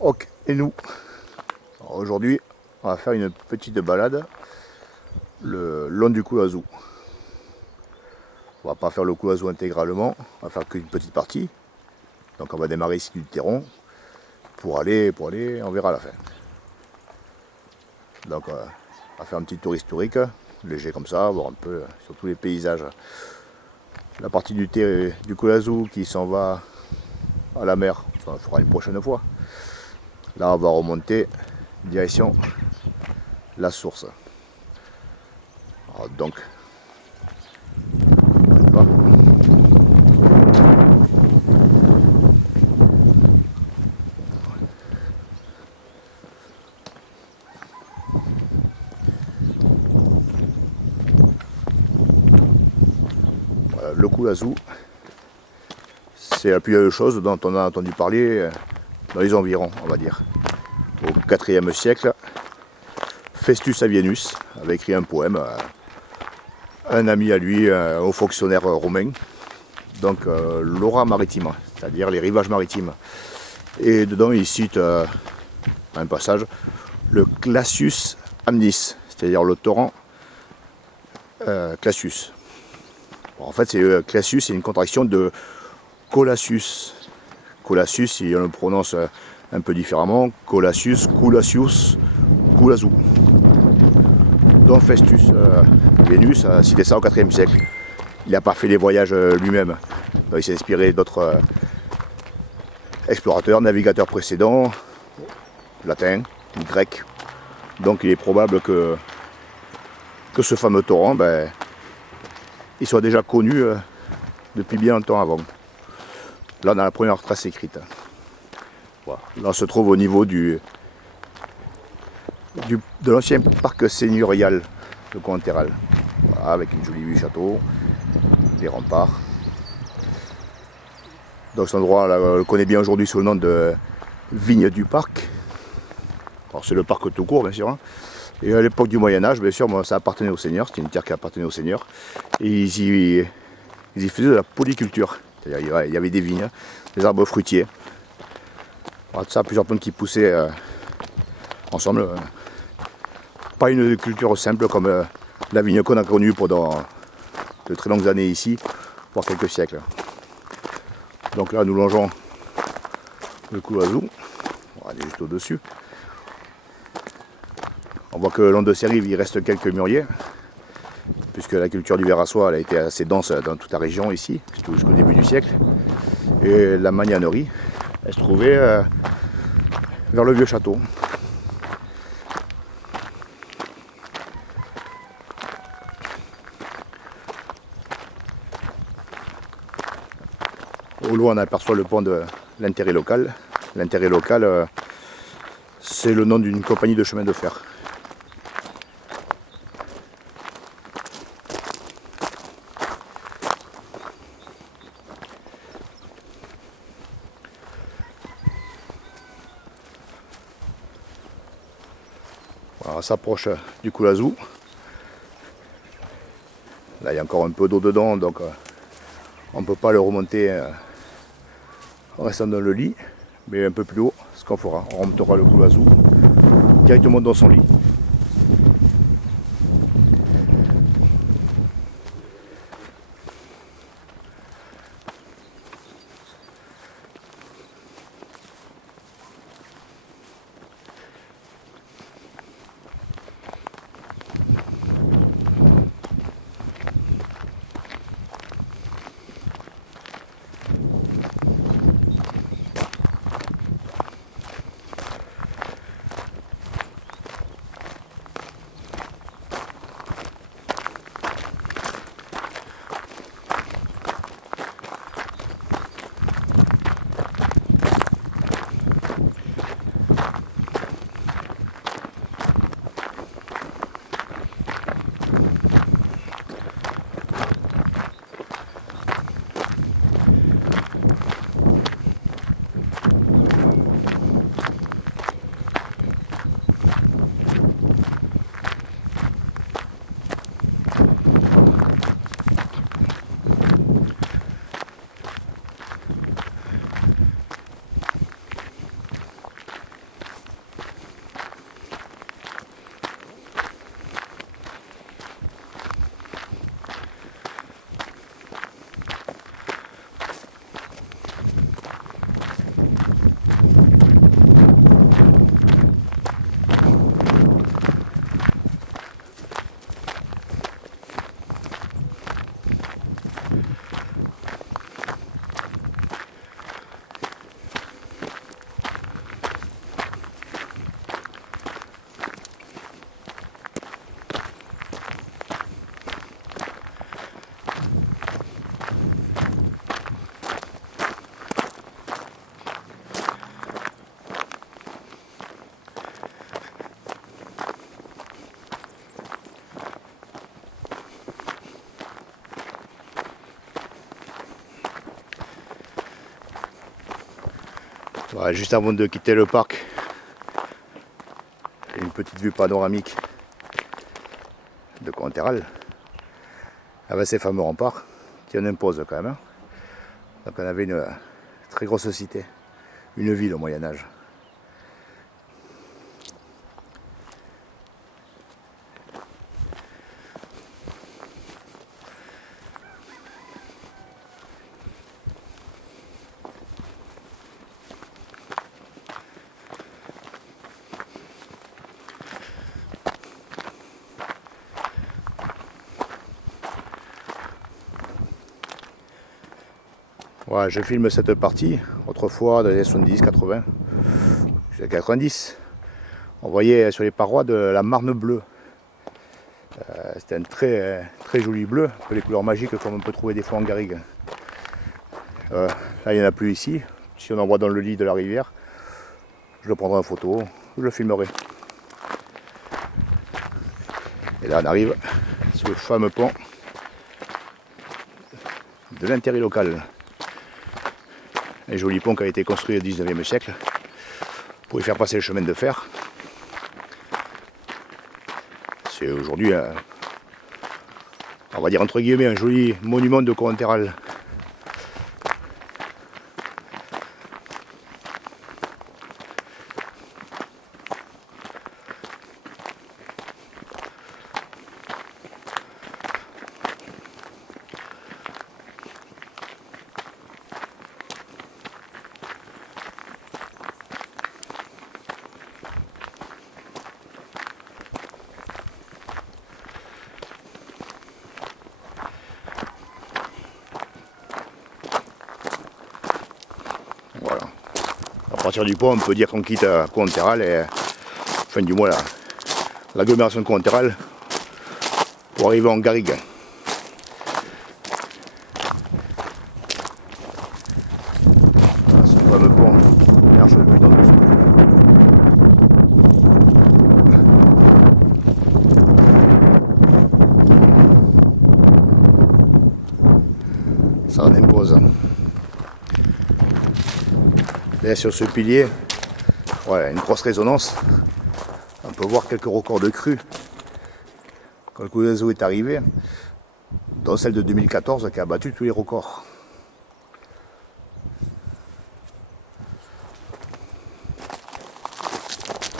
Ok, et nous. Aujourd'hui, on va faire une petite balade le long du Couazou. On va pas faire le Couazou intégralement, on va faire qu'une petite partie. Donc on va démarrer ici du Terron pour aller, on verra à la fin. Donc on va faire un petit tour historique, léger comme ça, voir un peu sur tous les paysages. La partie du Couazou qui s'en va à la mer, ça on fera une prochaine fois. Là on va remonter direction la source. Alors, donc, voilà. Le Couazou, c'est la plus chose dont on a entendu parler dans les environs, on va dire. Au IVe siècle, Festus Avienus avait écrit un poème à un ami à lui, un haut fonctionnaire romain, donc l'aura maritime, c'est-à-dire les rivages maritimes. Et dedans, il cite un passage, le Classius Amnis, c'est-à-dire le torrent Classius. Bon, en fait, Classius, c'est une contraction de Colassius. Colassius, si on le prononce un peu différemment, Colassius, Coulassius, Coulazou. Donc Festus Vénus a cité ça au IVe siècle. Il n'a pas fait les voyages lui-même. Il s'est inspiré d'autres explorateurs, navigateurs précédents, latins, grecs. Donc il est probable que ce fameux torrent, il soit déjà connu depuis bien longtemps avant. Là on a la première trace écrite. Voilà. Là on se trouve au niveau de l'ancien parc seigneurial de Cointéral. Voilà, avec une jolie vue château, les remparts. Donc cet endroit, là, on le connaît bien aujourd'hui sous le nom de Vigne du Parc. Alors c'est le parc tout court, bien sûr. Hein. Et à l'époque du Moyen-Âge, bien sûr, ça appartenait aux seigneurs. C'était une terre qui appartenait aux seigneurs. Et ils y faisaient de la polyculture. C'est-à-dire il y avait des vignes, des arbres fruitiers. Alors, ça, plusieurs plantes qui poussaient ensemble. Pas une culture simple comme la vigne qu'on a connue pendant de très longues années ici, voire quelques siècles. Donc là, nous longeons le Couazou. On va aller juste au-dessus. On voit que le long de ces rives, il reste quelques mûriers, puisque la culture du verre à soie elle a été assez dense dans toute la région ici, jusqu'au début du siècle. Et la magnanerie, elle se trouvait vers le vieux château. Au loin, on aperçoit le pont de l'intérêt local. L'intérêt local, c'est le nom d'une compagnie de chemin de fer. Voilà, on s'approche du Couazou. Là, il y a encore un peu d'eau dedans, donc on ne peut pas le remonter en restant dans le lit. Mais un peu plus haut, ce qu'on fera, on remontera le Couazou directement dans son lit. Voilà, juste avant de quitter le parc, une petite vue panoramique de Cointéral avec ces fameux remparts qui en imposent quand même. Hein. Donc on avait une très grosse cité, une ville au Moyen-Âge. Voilà, je filme cette partie, autrefois dans les années 70-80, jusqu'à 90. On voyait sur les parois de la marne bleue. C'était un très joli bleu, un peu les couleurs magiques comme on peut trouver des fois en garrigue. Là, il n'y en a plus ici. Si on en voit dans le lit de la rivière, je le prendrai en photo, je le filmerai. Et là, on arrive sur le fameux pont de l'intérêt local. Un joli pont qui a été construit au 19e siècle pour y faire passer le chemin de fer. C'est aujourd'hui, on va dire entre guillemets, un joli monument de Cointéral. Voilà. À partir du pont, on peut dire qu'on quitte Cointéral et, enfin du moins l'agglomération de Cointéral pour arriver en garrigue. Voilà, ce fameux pont, l'arche de Puy dans le dessous. Ça en impose. Là sur ce pilier, ouais, une grosse résonance. On peut voir quelques records de crue quand le coup d'oiseau est arrivé, dont celle de 2014 qui a battu tous les records.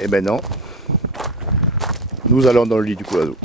Et maintenant, nous allons dans le lit du coup d'oiseau.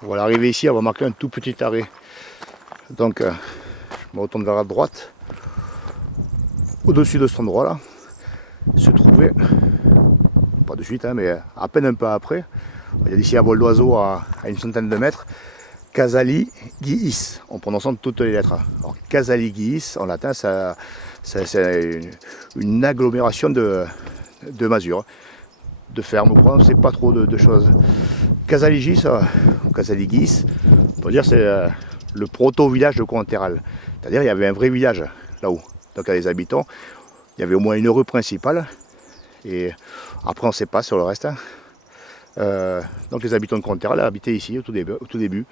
Voilà, arrivé ici, on va marquer un tout petit arrêt. Donc, je me retourne vers la droite. Au-dessus de cet endroit-là, se trouvait, pas de suite, hein, mais à peine un peu après, Il y a d'ici à vol d'oiseau à une centaine de mètres. Casaligiis, en prononçant toutes les lettres. Alors, Casaligiis, en latin, c'est une agglomération de masures, de fermes, on ne sait pas trop de choses. Casaligiis, on peut dire c'est le proto-village de Courlanterral. C'est-à-dire il y avait un vrai village là-haut. Donc il y a des habitants, il y avait au moins une rue principale, et après on ne sait pas sur le reste. Donc les habitants de Courlanterral habitaient ici au tout début.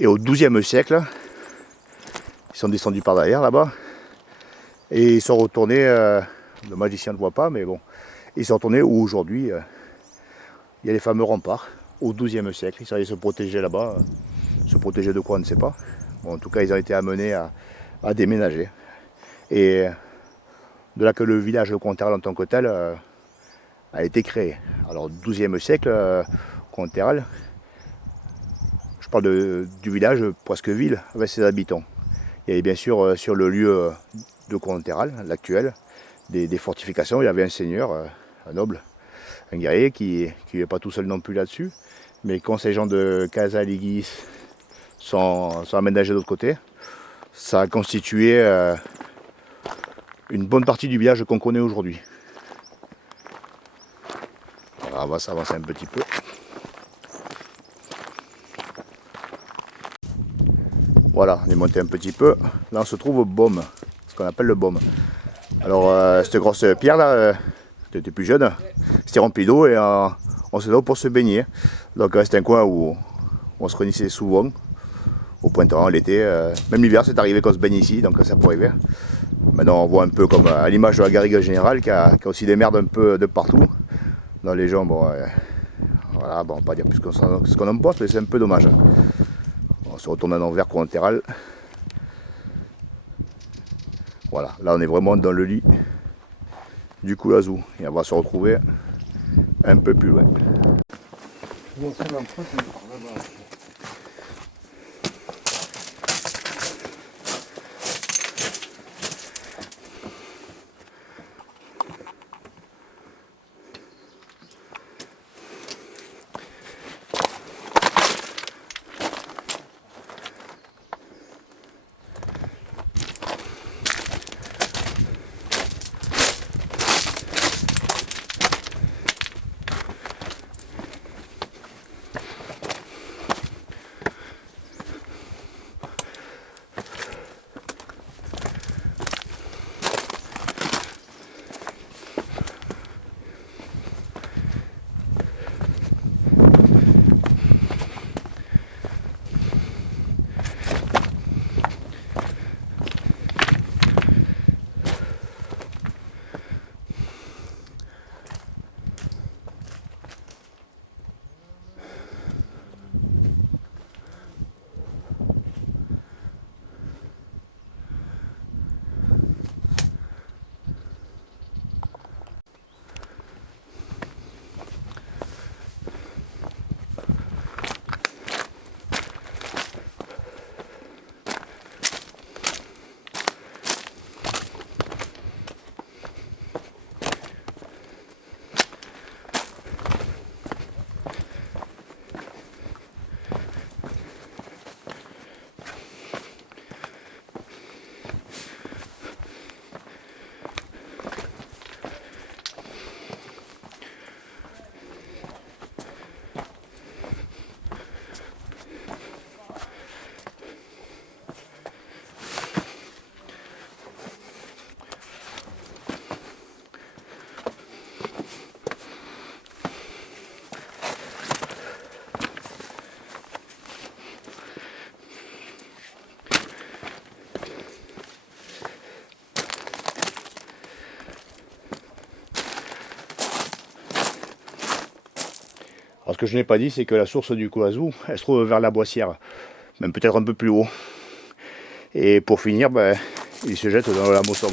Et au XIIe siècle, ils sont descendus par derrière là-bas, et ils sont retournés, le magicien ne voit pas, mais bon, ils sont retournés où aujourd'hui il y a les fameux remparts. Au XIIe siècle, ils allaient se protéger là-bas. Se protéger de quoi, on ne sait pas. Bon, en tout cas, ils ont été amenés à déménager. Et de là que le village de Courlanterral en tant que tel a été créé. Alors, XIIe siècle, Courlanterral, je parle du village presque ville avec ses habitants. Il y avait bien sûr sur le lieu de Courlanterral, l'actuel, des fortifications. Il y avait un seigneur, un noble, un guerrier qui n'est pas tout seul non plus là-dessus. Mais quand ces gens de Casaligiis sont aménagés de l'autre côté, ça a constitué une bonne partie du village qu'on connaît aujourd'hui. On va s'avancer un petit peu. Voilà, on est monté un petit peu. Là on se trouve au Baume, ce qu'on appelle le Baume. Alors cette grosse pierre là, quand était plus jeune, c'était rempli d'eau et on se là pour se baigner. Donc c'était un coin où on se réunissait souvent. Au printemps, l'été, même l'hiver c'est arrivé qu'on se baigne ici, donc ça peut arriver. Maintenant on voit un peu comme à l'image de la garrigue générale qui a aussi des merdes un peu de partout. Dans les gens, bon, voilà, bon, on va pas dire plus ce qu'on en pense, mais c'est un peu dommage. On se retourne à l'envers Courlanterral. Voilà, là on est vraiment dans le lit du Coulazou et on va se retrouver un peu plus loin. Alors ce que je n'ai pas dit, c'est que la source du Coulazou, elle se trouve vers la Boissière, même peut-être un peu plus haut. Et pour finir, ben, il se jette dans la Mosson.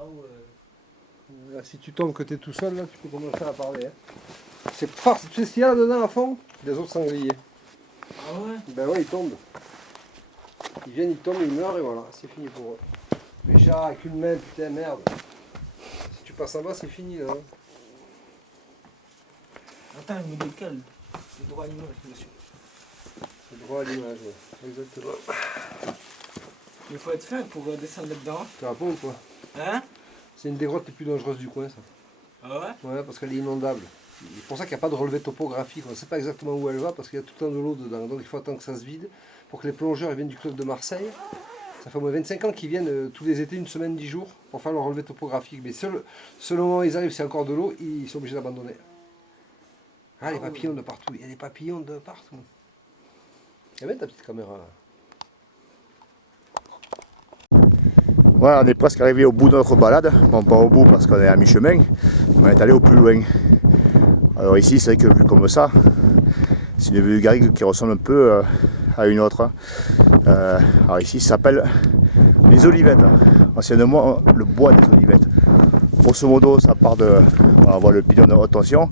Ah ouais. Là, si tu tombes que tu es tout seul, là, tu peux commencer à parler. Hein. C'est farce. Tu sais ce qu'il y a là-dedans à fond? Des autres sangliers. Ah ouais. Ben ouais, ils tombent. Ils viennent, ils tombent, ils meurent et voilà, c'est fini pour eux. Les chats avec une main, putain, merde. Si tu passes en bas, c'est fini là. Attends, je me décale. C'est droit à l'image, monsieur. C'est droit à l'image, ouais. Exactement. Il faut être fin pour descendre là-dedans. Tu vas pas ou quoi? Hein? C'est une des grottes les plus dangereuses du coin, ça. Ah ouais? Ouais, parce qu'elle est inondable. C'est pour ça qu'il n'y a pas de relevé topographique. On ne sait pas exactement où elle va parce qu'il y a tout le temps de l'eau dedans. Donc il faut attendre que ça se vide pour que les plongeurs ils viennent du club de Marseille. Ça fait au moins 25 ans qu'ils viennent tous les étés, une semaine, 10 jours, pour faire leur relevé topographique. Mais selon ils arrivent, c'est encore de l'eau, ils sont obligés d'abandonner. Ah, les papillons de partout. Il y a des papillons de partout. Et bien ta petite caméra là. Voilà, on est presque arrivé au bout de notre balade. Bon, pas au bout parce qu'on est à mi-chemin, on est allé au plus loin. Alors ici, c'est vrai que vu comme ça, c'est une vue du garrigue qui ressemble un peu à une autre. Alors ici, ça s'appelle les Olivettes. Anciennement, le bois des Olivettes. Grosso modo, ça part de... On voit le pylône de haute tension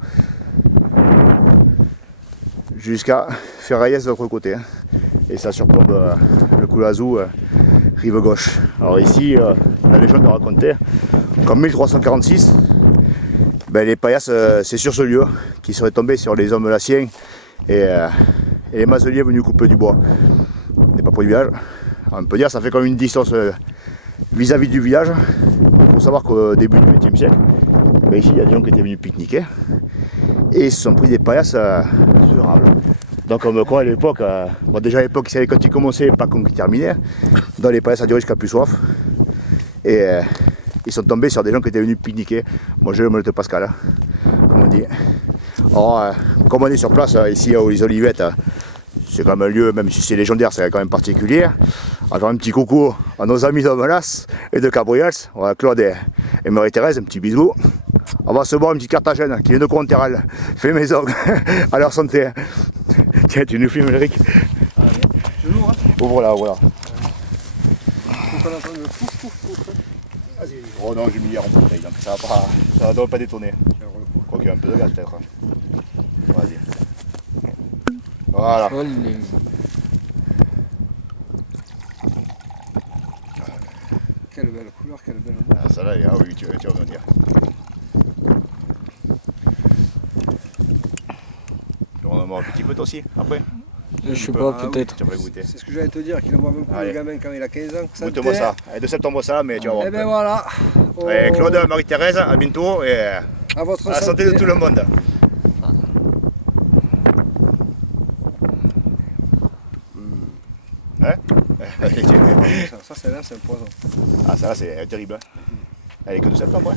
jusqu'à Ferraillès de l'autre côté. Et ça surplombe le Coulazou, rive gauche. Alors ici, la légende racontait qu'en 1346, ben, les paillasses, c'est sur ce lieu qui seraient tombés sur les hommes lassiens et les mazeliers venus couper du bois. On n'est pas pour du village. Alors, on peut dire ça fait comme une distance vis-à-vis du village. Il faut savoir qu'au début du XXe siècle, ben, ici il y a des gens qui étaient venus pique-niquer et ils se sont pris des paillasses durables. Donc comme quoi à l'époque, bon, déjà à l'époque quand ils commençaient, pas quand ils terminaient, dans les paillasses ça durait jusqu'à plus soif. Et ils sont tombés sur des gens qui étaient venus pique-niquer. Moi j'ai le Molte Pascal, hein, comme on dit. Alors comme on est sur place, ici aux Olivettes, c'est quand même un lieu, même si c'est légendaire, c'est quand même particulier. Alors un petit coucou à nos amis de Melas et de Cabriels, voilà, Claude et Marie-Thérèse, un petit bisou. On va se boire une petite Carthagène qui vient de Conthéral, fait maison, à leur santé. Tiens, tu nous filmes Eric. Je l'ouvre, hein. Ouvre-la, voilà. Faut qu'on entende le pouf pouf pouf. Vas-y, vas-y. Oh non, j'ai mis hier en bouteille, donc ça ne devrait pas détonner. Quoi qu'il y a un peu de gaz peut-être. Vas-y. Voilà. Quelle belle couleur, quelle belle odeur. Ah, ça là, ah oui, tu vas me dire. On en a un petit peu toi aussi, après? Je sais pas, peut-être. Tu vas goûter. C'est ce que j'allais te dire, qu'il en boit beaucoup le gamin quand il a 15 ans. Goûte-moi ça. Et de septembre ça, mais tu vas voir. Et ben voilà. Oh. Et Claude, Marie-Thérèse, à bientôt et À votre à la santé de tout le monde. Hein? Ça c'est là, c'est un poison. Ah ça là c'est terrible. Elle est que de septembre, ouais.